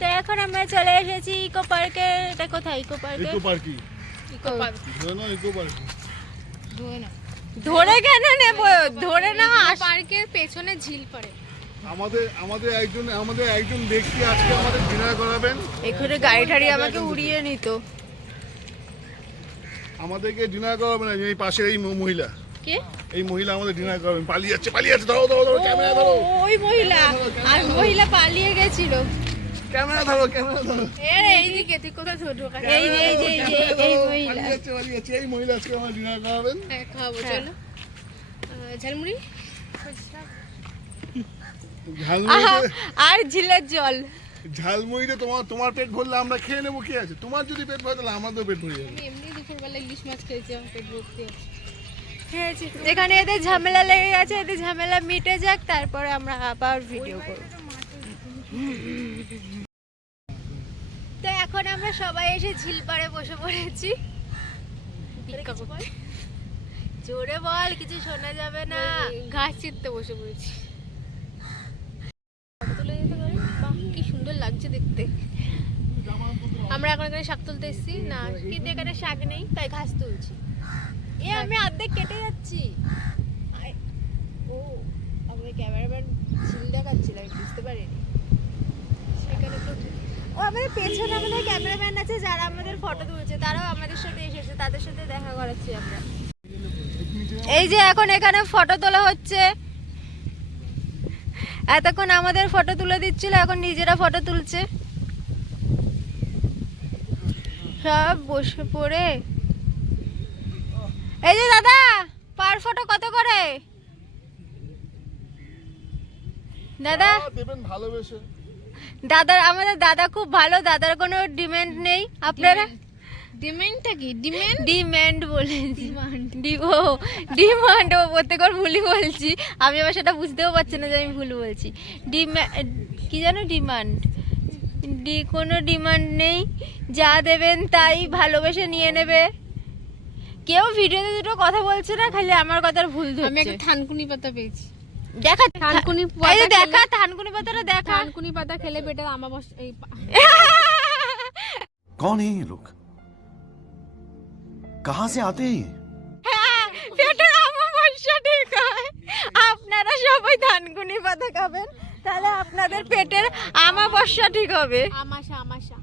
তো এখন আমরা চলে এসেছি ইকো পার্কে। এটা কোথায়? ইকো পার্কে? ইকো পার্কি। Eco park. ধরে ইকো পার্কি। ধরে না ধরে কেন নেব? ধরে না পার্কের পেছনে ঝিল পড়ে। আমাদের আমাদের একজন আমাদের একজন ব্যক্তি আজকে আমাদের ডিনার করাবেন। এখানে গাড়ি ঠাড়ি আমাকে উড়িয়ে নিত। আমাদেরকে ডিনার করাবেন এই পাশের এই মহিলা। কে? এই মহিলা আমাদের ডিনার করাবেন। পালিয়ে যাচ্ছে পালিয়ে যাচ্ছে। ধরো ধরো ধরো ক্যামেরা ধরো। ওই মহিলা। আর মহিলা পালিয়ে গেছিল। ক্যামেরা ধরো ক্যামেরা ধরো। এইদিকে তুই কোথায় ঢোকা এই এই যে এই এই মহিলা। পালিয়ে যাচ্ছে পালিয়ে যাচ্ছে। এই মহিলা আজকে আমার ডিনার করাবেন। হ্যাঁ খাব হ্যাঁ। চলো। ঝালমুড়ি? আর ঝিলের জল। ঝালমুড়িতে তোমার তোমার পেট ভরলে আমরা খেয়ে নেব কি আছে? তোমার যদি পেট ভরে তাহলে আমাদেরও পেট ভরে যাবে। এমনি দুপুর বেলা ইলিশ মাছ খেয়েছি আমার পেট ভর্তি আছে যেখানে এদের ঝামেলা লেগে গেছে এদের ঝামেলা মিটে যাক তারপরে আমরা আবার ভিডিও করব। তো এখন আমরা সবাই এসে ঝিল ঝিলপাড়ে বসে পড়েছি। জোরে বল কিছু শোনা যাবে না। ঘাস চিরতে বসে পড়েছি। কি সুন্দর লাগছে দেখতে। আমরা এখন এখানে শাক তুলতে এসেছি। না কিন্তু এখানে শাক নেই তাই ঘাস তুলছি। এ, আমি অর্ধেক কেটে যাচ্ছি। ও, আমাদের ক্যামেরাম্যান ঝিল দেখাচ্ছিল, আমি বুঝতে পারিনি। সেখানে ও, আমাদের পেছনে আমাদের ক্যামেরাম্যান আছে, যারা আমাদের ফটো তুলছে, তারাও আমাদের সাথে এসেছে, তাদের সাথে দেখা করাচ্ছি আমরা। এই যে এখন এখানে ফটো তোলা হচ্ছে। এতক্ষণ আমাদের ফটো তুলে দিচ্ছিল, এখন নিজেরা ফটো তুলছে। সব বসে পড়ে। এই যে দাদা পার ফটো কত করে? দাদা? দেবেন ভালোবেসে। দাদার আমাদের দাদা খুব ভালো দাদার কোনো ডিমান্ড নেই। আপনারা? ডিমেন্টটা কি? ডিমান্ড ডিমান্ড বলে Demand. ডিও ডিমান্ড ও প্রত্যেকবার ভুলই বলছি। আমি আবার সেটা বুঝতেও পারছি না যে আমি ভুল বলছি। ডিমা কি জানো ডিমান্ড ডি কোনো ডিমান্ড নেই। যা দেবেন তাই ভালোবেসে নিয়ে নেবে। কেউ ভিডিওতে দুটো কথা বলছে না খালি আমার কথার ভুল আমি একটা ধরছে থানকুনি পাতা পেয়েছি দেখা থানকুনি এই যে পাতা দেখা খেলে- থানকুনি পাতাটা দেখা থানকুনি পাতা খেলে পেটের আমাবস এই পা- कौन है ये लोग कहां से आते हैं ये হ্যাঁ, পেটের অমাবস্যা ঠিক হয় আপনারা সবাই ধানকুনি পাতা খাবেন তাহলে আপনাদের পেটের আমাবস্যা ঠিক হবে আমাশা আমাশা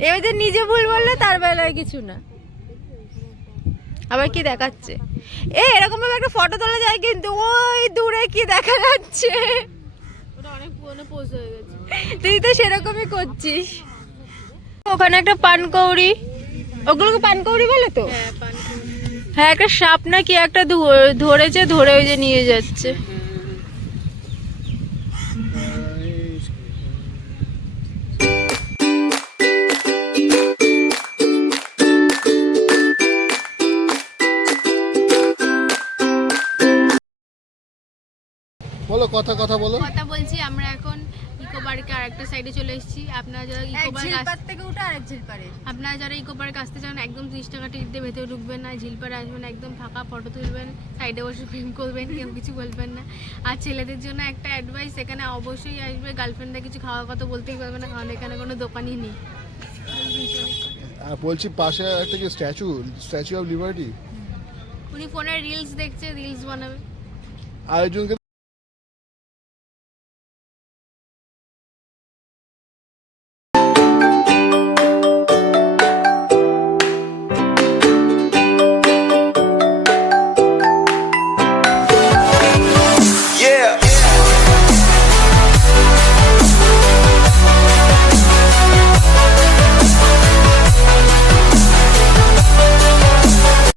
এবার যে নিজে ভুল বললে তার বেলায় কিছু না আবার কি দেখাচ্ছে? এ এরকম ভাবে একটা ফটো তোলা যায় কিন্তু ওই দূরে কি দেখা যাচ্ছে? তুই তো সেরকমই করছিস। ওখানে একটা পানকৌড়ি। ওগুলোকে পানকৌড়ি বলে তো? হ্যাঁ হ্যাঁ একটা সাপ না কি একটা ধরেছে ধরে ওই যে নিয়ে যাচ্ছে। বলো কথা কথা বলো। কথা বলছি আমরা এখন ইকো পার্কে আরেকটা সাইডে চলে এসেছি। আপনারা যারা ইকো পার্ক থেকে উঠে আরেক ঝিলপাড়ে আপনারা যারা ইকো পার্ক আসতে চান একদম তিরিশ টাকা টিকিট দিয়ে ভেতরে ঢুকবেন না ঝিলপাড়ে আসবেন একদম ফাঁকা ফটো তুলবেন সাইডে বসে প্রেম করবেন কেউ কিছু বলবেন না। আর ছেলেদের জন্য একটা অ্যাডভাইস এখানে অবশ্যই আসবে গার্লফ্রেন্ডরা কিছু খাওয়ার কথা বলতেই পারবে না কারণ এখানে কোনো দোকানই নেই। বলছি পাশে একটা কি স্ট্যাচু স্ট্যাচু অফ লিবার্টি উনি ফোনে রিলস দেখছে রিলস বানাবে। আরেকজনকে